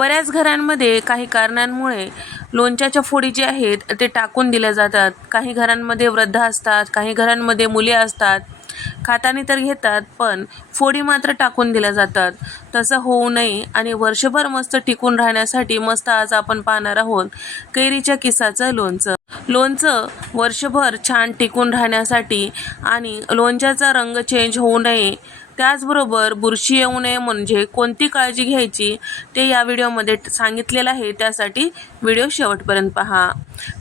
बऱ्याच घरांमध्ये काही कारणांमुळे लोणच्याच्या फोडी जे आहेत ते टाकून दिल्या जातात. काही घरांमध्ये वृद्ध असतात काही घरांमध्ये मुले असतात. खातानी तर घेतात पण फोडी मात्र टाकून दिल्या जातात. तसं होऊ नये आणि वर्षभर मस्त टिकून राहण्यासाठी मस्त आज आपण पाहणार आहोत कैरीच्या किसाचं लोणचं. लोणचं वर्षभर छान टिकून राहण्यासाठी आणि लोणच्याचा रंग चेंज होऊ नये. त्याचबरोबर बुरशी येऊ नये म्हणजे कोणती काळजी घ्यायची ते या व्हिडिओमध्ये सांगितलेलं आहे. त्यासाठी व्हिडिओ शेवटपर्यंत पहा.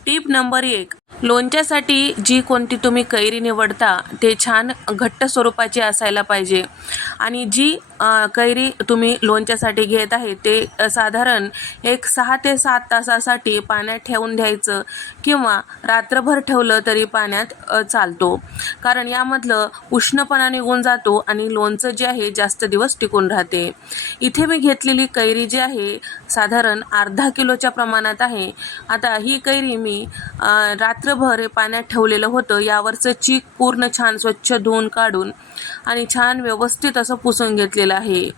टीप नंबर एक लोणच्यासाठी जी कोणती तुम्ही कैरी निवडता ते छान घट्ट स्वरूपाची असायला पाहिजे. आणि जी कैरी तुम्ही लोणच्यासाठी घेत आहे ते साधारण एक सहा ते सात तासासाठी पाण्यात ठेवून द्यायचं किंवा रात्रभर ठेवलं तरी पाण्यात चालतो. कारण यामधलं उष्णपणा निघून जातो आणि लोणचं जे आहे जास्त दिवस टिकून राहते. इथे मी घेतलेली कैरी जी आहे साधारण अर्धा किलोच्या प्रमाणात आहे. आता ही कैरी मी रात्र रात्रभर हे पाण्यात ठेवलेलं होतं. यावरचं चीक पूर्ण छान स्वच्छ धुवून काढून आणि छान व्यवस्थित असं पुसून घेतलेलं आहे.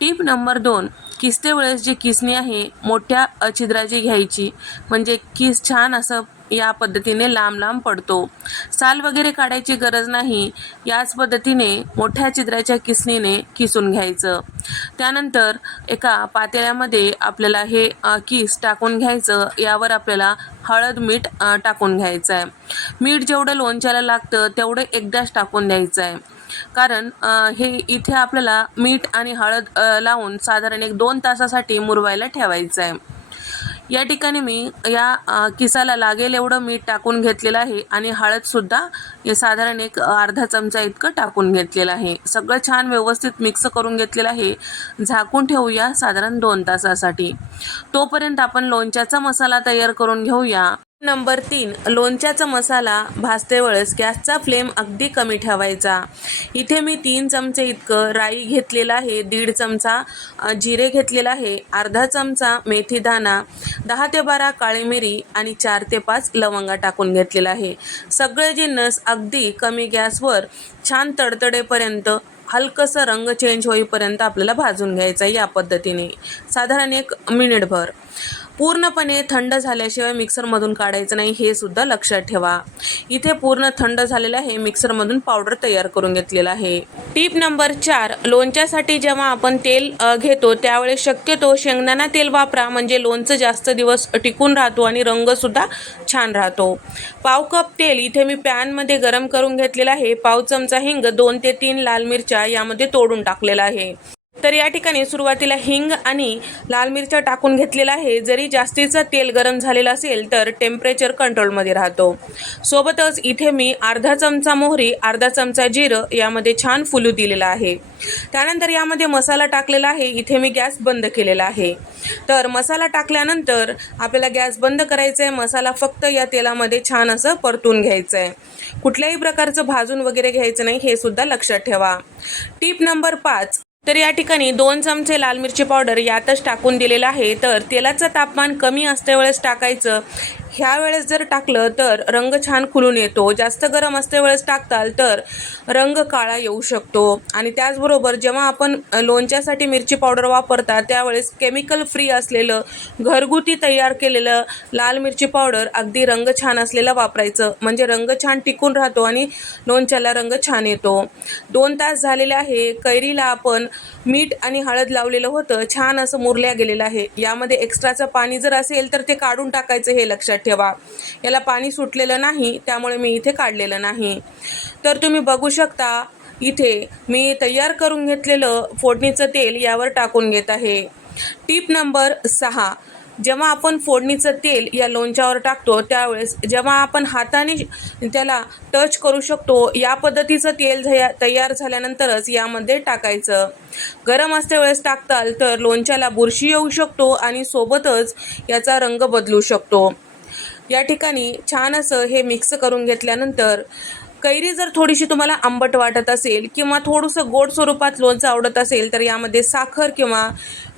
टीप नंबर दोन किसते वेळेस जी किसणी आहे मोठ्या अछिद्राची छिद्राची घ्यायची. म्हणजे किस छान असं या पद्धतीने लांब लांब पडतो. साल वगैरे काढायची गरज नाही. याच पद्धतीने मोठ्या छिद्राच्या किसणीने किसून घ्यायचं. त्यानंतर एका पातेल्यामध्ये आपल्याला हे किस टाकून घ्यायचं. यावर आपल्याला हळद मीठ टाकून घ्यायचं आहे मीठ जेवढं लोणच्याला लागतं तेवढं एकदाच टाकून द्यायचं आहे कारण हे इथे आपल्याला मीठ आणि हळद लावून साधारण एक दोन तासासाठी मुरवायला ठेवायचं आहे या ठिकाणी मी या किसाला लागेल एवढं मीठ टाकून घेतलेलं आहे आणि हळदसुद्धा हे साधारण एक अर्धा चमचा इतकं टाकून घेतलेलं आहे. सगळं छान व्यवस्थित मिक्स करून घेतलेलं आहे. झाकून ठेवूया साधारण दोन तासासाठी. तोपर्यंत आपण लोणच्याचा मसाला तयार करून घेऊया. नंबर तीन लोणच्याचा मसाला भाजते वेळेस गॅसचा फ्लेम अगदी कमी ठेवायचा. इथे मी तीन चमचे इतकं राई घेतलेलं आहे दीड चमचा जिरे घेतलेला आहे अर्धा चमचा मेथी दाणा दहा ते बारा काळी मिरी आणि चार ते पाच लवंगा टाकून घेतलेला आहे. सगळे जिन्नस अगदी कमी गॅसवर छान तडतडेपर्यंत हलकंसं रंग चेंज होईपर्यंत आपल्याला भाजून घ्यायचं आहे या पद्धतीने. साधारण एक मिनिटभर. पूर्णपणे थंड झाल्याशिवाय मिक्सरमधून काढायचं नाही हे सुद्धा लक्षात ठेवा. इथे पूर्ण थंड झालेलं आहे मिक्सरमधून पावडर तयार करून घेतलेलं आहे. टीप नंबर चार लोणच्यासाठी जेव्हा आपण तेल घेतो त्यावेळेस शक्यतो शेंगदाणा तेल वापरा म्हणजे लोणचं जास्त दिवस टिकून राहतो आणि रंगसुद्धा छान राहतो. पाव कप तेल इथे मी पॅनमध्ये गरम करून घेतलेलं आहे. पाव चमचा हिंग दोन ते तीन लाल मिरच्या यामध्ये तोडून टाकलेला आहे. तर या ठिकाणी सुरुवातीला हिंग आणि लाल मिरच्या टाकून घेतलेला आहे. जरी जास्तीचं तेल गरम झालेलं असेल तर टेम्परेचर कंट्रोलमध्ये राहतो. सोबतच इथे मी अर्धा चमचा मोहरी अर्धा चमचा जिरं यामध्ये छान फुलू दिलेला आहे. त्यानंतर यामध्ये मसाला टाकलेला आहे. इथे मी गॅस बंद केलेला आहे. तर मसाला टाकल्यानंतर आपल्याला गॅस बंद करायचा आहे मसाला फक्त या तेलामध्ये छान असं परतून घ्यायचं आहे कुठल्याही प्रकारचं भाजून वगैरे घ्यायचं नाही हे सुद्धा लक्षात ठेवा. टीप नंबर पाच तर या ठिकाणी दोन चमचे लाल मिरची पावडर यातच टाकून दिलेलं आहे. तर तेलाचं तापमान कमी असल्यावेळेस टाकायचं. ह्या वेळेस जर टाकलं तर रंग छान खुलून येतो. जास्त गरम असते वेळेस टाकताल तर रंग काळा येऊ शकतो. आणि त्याचबरोबर जेव्हा आपण लोणच्यासाठी मिरची पावडर वापरता त्यावेळेस केमिकल फ्री असलेलं घरगुती तयार केलेलं लाल मिरची पावडर अगदी रंग छान असलेलं वापरायचं. म्हणजे रंग छान टिकून राहतो आणि लोणच्याला रंग छान येतो. दोन तास झालेले आहे. कैरीला आपण मीठ आणि हळद लावलेलं होतं. छान असं मुरल्या गेलेलं आहे. यामध्ये एक्स्ट्राचं पाणी जर असेल तर ते काढून टाकायचं हे लक्षात ठेवा. याला पाणी सुटलेलं नाही त्यामुळे मी इथे काढलेलं नाही. तर तुम्ही बघू शकता इथे मी तयार करून घेतलेलं फोडणीचं तेल यावर टाकून घेत आहे. टीप नंबर सहा जेव्हा आपण फोडणीचं तेल या लोणच्यावर टाकतो त्यावेळेस जेव्हा आपण हाताने त्याला टच करू शकतो या पद्धतीचं तेल झया तयार झाल्यानंतरच यामध्ये टाकायचं. गरम असते वेळेस टाकताल तर लोणच्याला बुरशी येऊ शकतो आणि सोबतच याचा रंग बदलू शकतो. या ठिकाणी छान असं हे मिक्स करून घेतल्यानंतर कैरी जर थोडीशी तुम्हाला आंबट वाटत असेल किंवा थोडंसं गोड स्वरूपात लोणचं आवडत असेल तर यामध्ये साखर किंवा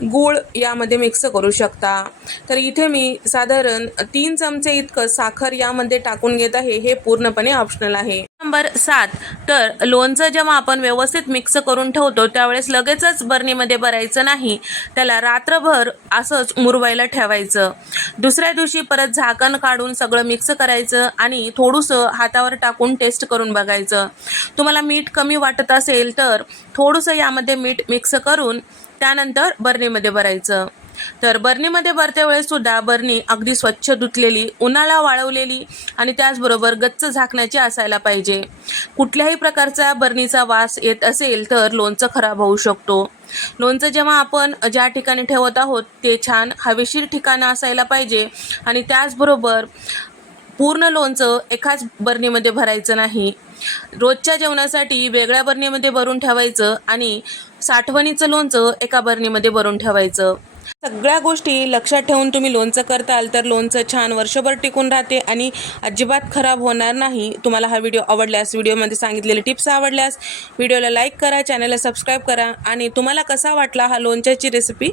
गूळ यामध्ये मिक्स करू शकता. तर इथे मी साधारण तीन चमचे इतकं साखर यामध्ये टाकून घेत आहे. हे पूर्णपणे ऑप्शनल आहे. नंबर सात तर लोणचं जेव्हा आपण व्यवस्थित मिक्स करून ठेवतो त्यावेळेस लगेचच बरणीमध्ये भरायचं नाही. त्याला रात्रभर असंच मुरवायला ठेवायचं. दुसऱ्या दिवशी परत झाकण काढून सगळं मिक्स करायचं आणि थोडंसं हातावर टाकून टेस्ट करून बघायचं. तुम्हाला मीठ कमी वाटत असेल तर थोडंसं यामध्ये मीठ मिक्स करून त्यानंतर बरणीमध्ये भरायचं. तर बरणीमध्ये भरते वेळेस सुद्धा बरणी अगदी स्वच्छ धुतलेली उन्हाला वाळवलेली आणि त्याचबरोबर गच्च झाकण्याची असायला पाहिजे. कुठल्याही प्रकारचा बरणीचा वास येत असेल तर लोणचं खराब होऊ शकतो. लोणचं जेव्हा आपण ज्या ठिकाणी ठेवत आहोत ते छान हवेशीर ठिकाणं असायला पाहिजे आणि त्याचबरोबर पूर्ण लोणचं एकाच बरणीमध्ये भरायचं नाही. रोजच्या जेवणासाठी वेगळ्या बरणीमध्ये भरून ठेवायचं आणि साठवणीचं लोणचं एका बरणीमध्ये भरून ठेवायचं. सगळ्या गोष्टी लक्षात ठेवून तुम्ही लोणचं करताल तर लोणचं छान वर्षभर टिकून राहते आणि अजिबात खराब होणार नाही. तुम्हाला हा व्हिडिओ आवडल्यास व्हिडिओमध्ये सांगितलेले टिप्स आवडल्यास व्हिडिओला लाईक करा चॅनलला सबस्क्राईब करा आणि तुम्हाला कसा वाटला हा लोणच्याची रेसिपी?